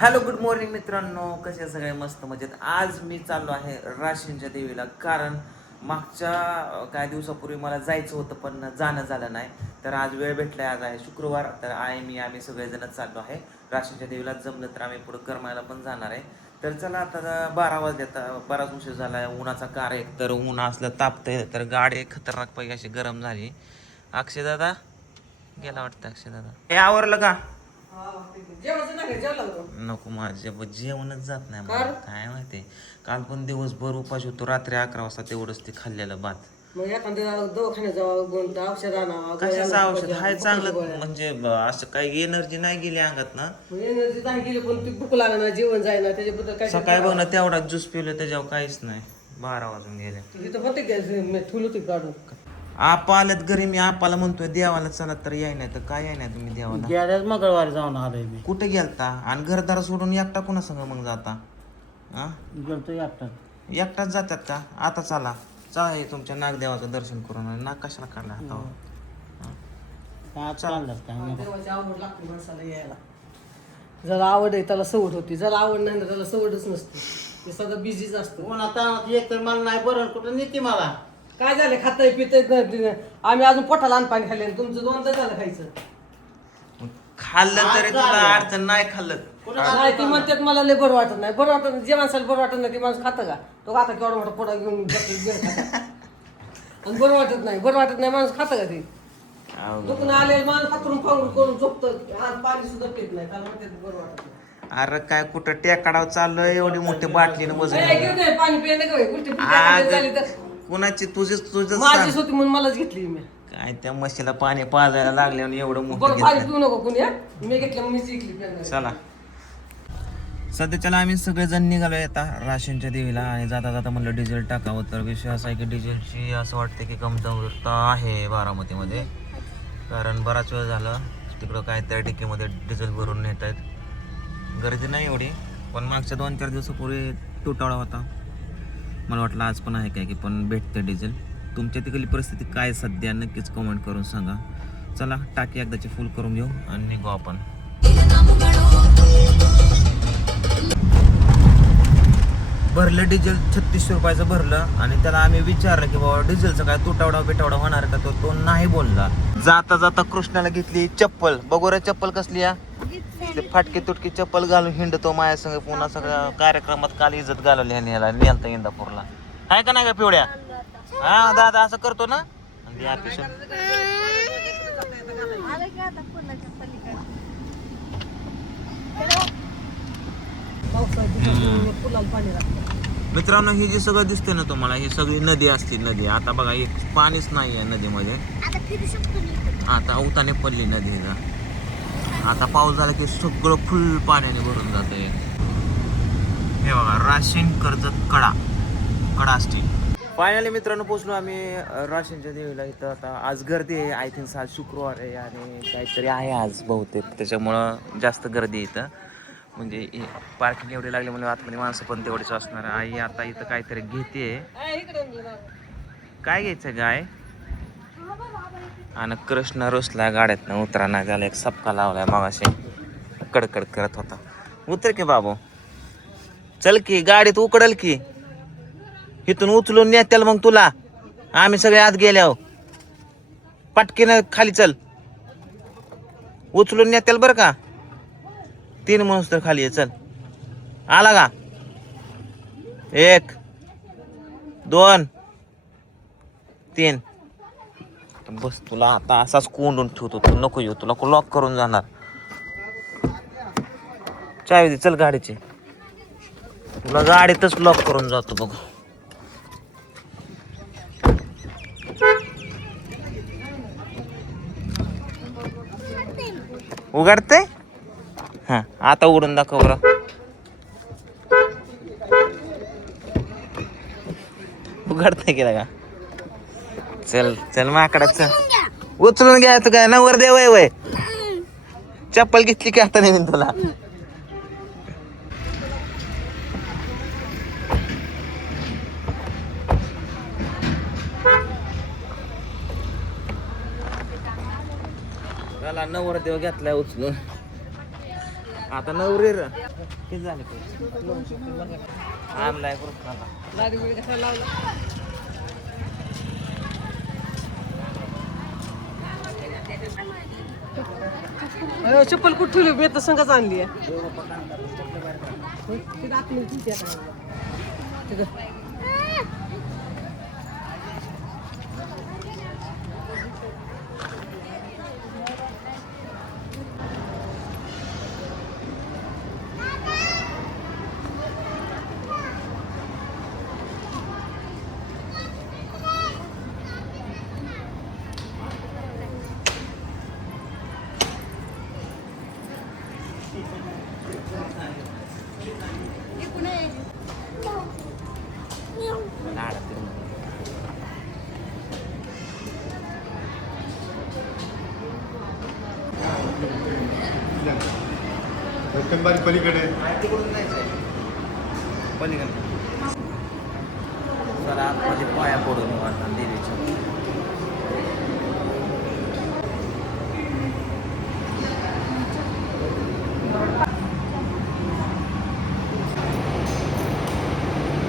Hello good morning मित्रांनो, कसे सगळे मस्त मजेत. आज मी चाललो आहे राशींच्या देवीला, कारण मागच्या काही दिवसापूर्वी मला जायचं होतं पण जाणं झालं नाही. तर आज वेळ भेटला, आज आहे शुक्रवार. तर आम्ही सगळेजणच चाललो आहे राशींच्या देवीला. जमलं तर आम्ही पुढं करमायला पण जाणार आहे. तर चला, आता 12 वाजल्यात, बराच उशीर झाला आहे. उन्हाचा कार एक तर ऊन असलं तापतंय, तर गाडी खतरनाक पैकी अशी गरम झाली. अक्षय दादा गेला वाटतं. अक्षय दादा हे आवरलं का? नको, माझे जेवणच जात नाही मला, काय माहिती. काल पण दिवसभर उपाशी होतो, रात्री 11 वाजता तेवढंच ते खाल्लेलं भात. कशाचं औषध हाय चांगलं, म्हणजे असं काही एनर्जी नाही गेली अंगात ना. एनर्जी नाही गेली पण ती भूक लागणार, जेवण जायना, त्याच्याबद्दल काय. सकाळी बघ ना, तेवढा ज्यूस पिलं त्याच्यावर काहीच नाही. 12 वाजून गेले. तिथं होते ठुल होती काढून. आपा आल्यात घरी, मी आपाला म्हणतोय देवाला चला, तर याय नाही. तर काय याय नाही तुम्ही देवाला? गेल्याच मंगळवारी जाऊन आलोय मी. कुठे गेलता? आणि घरदार सोडून एकटा कुणा संग मग जाता? हा, गेलतो एकटाच. एकटाच जातात का? आता चला चला, तुमच्या नागदेवाचं दर्शन करून. नाग कशाला काढला हातावर? देवाची आवड लागते माणसाला यायला. ज्याला आवड आहे त्याला सवड होती, ज्याला आवड नाही ना त्याला सवडच नसते. ते सगळं बिझीच असतं. आता एक तर मला नाही बरं, कुठं नेते मला. काय झालं, खाताय पिताय? आम्ही अजून पोटाला पाणी खाल्ले, तुमचं दोनदा झालं खायचं. खाल्लं तरी तुला अडचण नाही, खाल्लं नाही ती म्हणतात मला लय बरं वाटत नाही. बरं वाटत, जे माणसाला बरं वाटत नाही ते माणूस खातं का? तो खाता केवढा मोठा पोटा घेऊन आणि बरं वाटत नाही माणूस खातं का ते? दुखून आलेलं माणूस हातरून पांघरून करून झोपतं, पाणी सुद्धा पित नाही, त्याला म्हणतात बरं वाटत नाही. अरे काय कुठं टेकाडाव चाललोय, एवढी मोठी बाटलीनं वजन. पाणी पिणे का झाली तर कुणाची? तुझीच माझीच होती म्हणून मलाच घेतली मी. काय त्या म्हशीला पाणी पाजायला लागले आणि एवढं मोठं बरं पाणी घेतलं. पिऊ नको कुणी, मी घेतलं मीच ऐकली. चला, सध्याच्याला आम्ही सगळेजण निघालोय आता राशींच्या देवीला. आणि जाता जाता म्हणलं डिझेल टाकावं. तर विषय असा आहे की डिझेलची असं वाटतं की कमतरता आहे बारामतीमध्ये, कारण बराच वेळ झालं तिकडं काय त्या डिकीमध्ये डिझेल भरून नेत आहेत. गर्दी नाही एवढी, पण मागच्या 2-4 दिवसापूर्वी तुटवडा होता. मला वाटलं आज पण आहे काय की पण भेटते डिझेल. तुमच्या तिकडली परिस्थिती काय सध्या नक्कीच कमेंट करून सांगा. चला, टाकी एकदाची फुल करून घेऊ आणि निघू आपण. भरलं डिझेल 3600 रुपयाचं भरलं. आणि त्याला आम्ही विचारलं की बाबा डिझेलचं काय तुटवडा बिटवडा होणार का? तो नाही बोलला. जाता जाता कृष्णाला घेतली चप्पल. बघू रे चप्पल कसली या, फाटकी तुटकी चप्पल घालून हिंडतो माझ्या संग. पुन्हा सगळ्या कार्यक्रमात काल इज्जत घालवली ह्याने, याला नेलता इंदापूरला. आहे का नाही का पिवड्या? हा दादा असं करतो ना. मित्रांनो, ही जी सगळं दिसते ना तुम्हाला, ही सगळी नदी असते. नदी आता बघा, एक पाणीच नाही आहे नदीमध्ये. आता उताने पडली नदीला. आता पाऊस झाला की सगळं फुल पाण्याने भरून जाते. हे बघा, राशीन कर्जत कडा स्टील. फायनली मित्रांनो पोचलो आम्ही राशींच्या देवीला. इथं आता आज गर्दी आहे. आय थिंक आज शुक्रवार आहे आणि काहीतरी आहे आज बहुतेक, त्याच्यामुळं जास्त गर्दी आहे इथं. म्हणजे पार्किंग एवढी लागली म्हणजे आतमध्ये माणसं पण तेवढीच असणार. आई आता इथं काहीतरी घेते. काय घ्यायचं गाय? आणि कृष्ण रुसला गाड्यातनं उतरा नाही, त्याला एक सपका लावलाय मगाशी, कडकड करत होता. उतर की बाबू, चल की गाडीत उकडल की, इथून उचलून नेत्याल मग तुला. आम्ही सगळे आत गेल्यावर पटकीनं खाली चल, उचलून नेत्याल बरं का. 3 माणूस तर खाली आहे. चल, आला का? 1 2 3. बस, तुला आता असाच कोंडून ठेवतो. तू नको येऊ, तुला लॉक करून जाणार. चावी दे, चल गाडीची. तुला गाडीतच लॉक करून जातो बघ. उघडते. हा, आता उघडून दाखव बरं. उघडते गेला का? चल चल माकडा, चल उचलून घ्या. तू काय नवर दे वय वय. चप्पल घेतली की आता नाही तुला. नवरदेव घेतलाय उचलून. आता नवरे किती झाले आणलाय कृष्णाला. लाडी बिडी कसा लावला. चप्पल कुठे ठेवली मी तर संघच आणली आहे. पलीकडे जरा आतमध्ये पाया पडून वाटणार देवीच्या.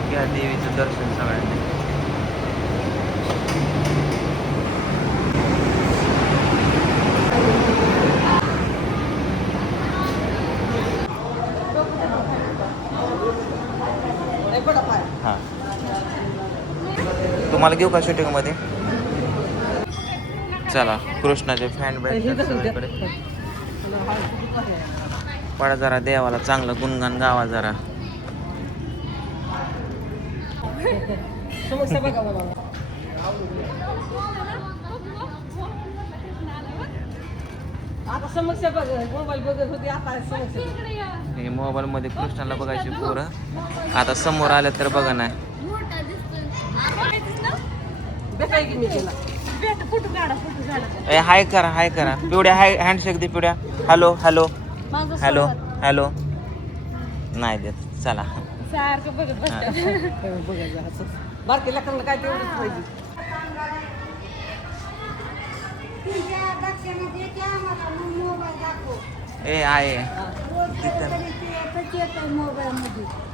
घ्या देवीचं दर्शन सगळ्यांनी. हा तुम्हाला घेऊ का शूटिंग मध्ये. चला कृष्णाचे फॅन बैठकडे पडा जरा देवाला चांगलं गुणगान गावा जरा. समस्या बघ मोबाईल बघत होती आता समस्या. हे मोबाईल मध्ये कृष्णाला बघायची पोरं आता समोर आल्या तर बघा नाही. ए हाय करा पिवड्या हाय हँडशेक दे पिवड्या. हॅलो हॅलो हॅलो हॅलो नाही देत. चला बारकी लेकरांना काय तेवढंच पाहिजे. ए आहे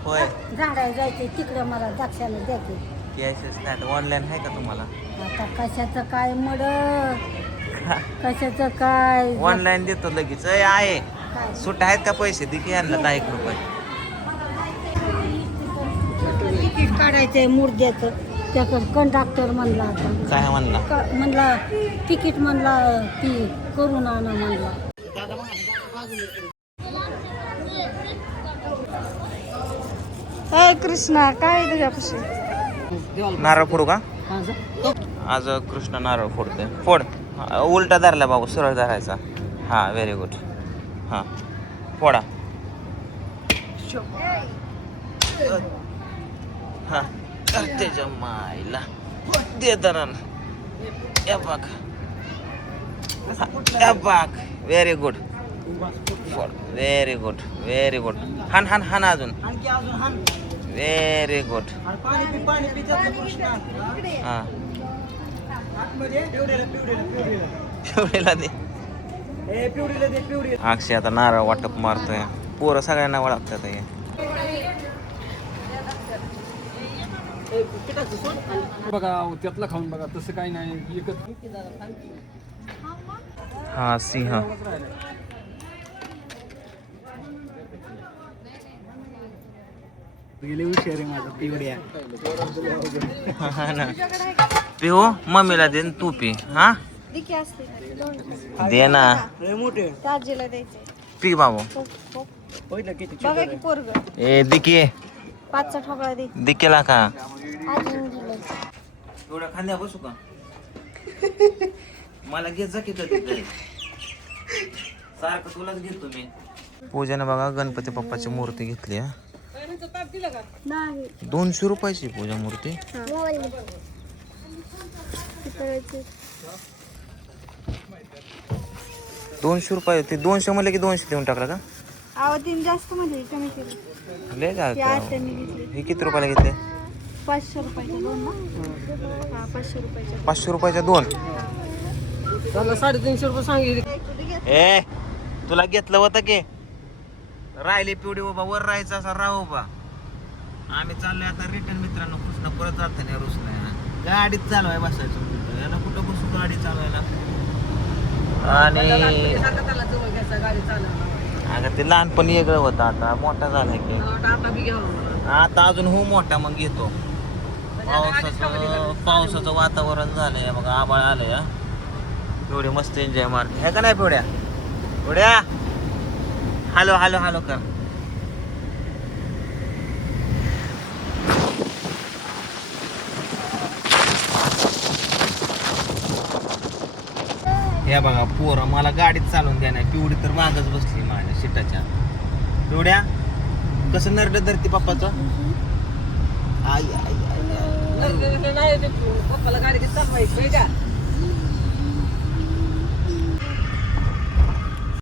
होय झाडाला जायचे तिकडे मला द्राक्षाला द्यायचे. कॅशच नाही ऑनलाईन आहे का तुम्हाला. आता कशाचं काय मड कशाचं काय ऑनलाईन देतो लगेच. ए आहे सुट आहेत का पैसे दे की यांना 10 रुपये. तिकीट काढायचंय मुर्द्याचं त्याचं कंडक्टर म्हणला आता काय म्हणला म्हणला तिकीट म्हणला ती करून आणा म्हणला. कृष्णा काय तुझ्यापाशी नारळ फोडू का आज. कृष्ण नारळ फोडते. फोड उलटा धरला बाबू सरळ धरायचा. हा व्हेरी गुड. हा फोडा. हा त्याच्या माईला दे दरण. Very good very good very good. हान अजून व्हेरी गुड. हा पिवळीला दे. अक्षय आता नारळ वाटप मारतोय. पोरं सगळ्यांना ओळखतात हे. बघा त्यातला खाऊन बघा तसं काही नाही एकच. हा सिंह पिऊ मम्मीला दे तू पी. हा दे ना दाजीला द्यायचे. पी बाबू. बघा की पोरग ए दिके 5चा ठोकळा दे. दिकेला का अजून दिलं. एवढ्या खांद्या बसू का मला घेत जा किती सारखं तुलाच घेतो मी. पूजेनं बघा गणपती बाप्पाची मूर्ती घेतली. हा नाही 200 रुपयाची पूजा मूर्ती. पितळाची. 200 रुपये. ते 200 म्हणले की 200 देऊन टाकला का. आवा तीन जास्त मध्ये कमी केलं. लय झालं. त्यांनी घेतली हे किती रुपयाला घेतले. 500 रुपयाच्या दोन ना. 500 रुपयाच्या 500 रुपयाच्या 2. त्याला 350 रुपये सांगितले. ए तुला घेतलं होतं की राहिले पिवडी बाबा वर राहायचं असा राहू बा. आम्ही चाललोय आता रिटर्न मित्रांनो. कृष्ण परत जाताना रुसलाय. गाडीत चालवाय बसायचं याला कुठं बसू गाडी चालवायला. आणि जवळ घ्यायचा गाडी चालवणार. अगं ते लहानपणी वेगळं होतं आता मोठा झाला की. आता बी घ्यावं मला. आता अजून हो मोठा मग येतो. पावसाचं वातावरण झालंय बघा. आबाळ आलंय. एवढे मस्त एन्जॉय मारते हे का नाही पिवड्या. पिवड्या हॅलो हॅलो हॅलो कर. हे बघा पोरं मला गाडीत चालवून द्या नाही. पिवडी तर मागच बसली माझ्या शिटाच्या. पिवड्या कसं नरड धरती पप्पाचं. आई आई आई नाही ते पप्पाला गाडी चालवायची का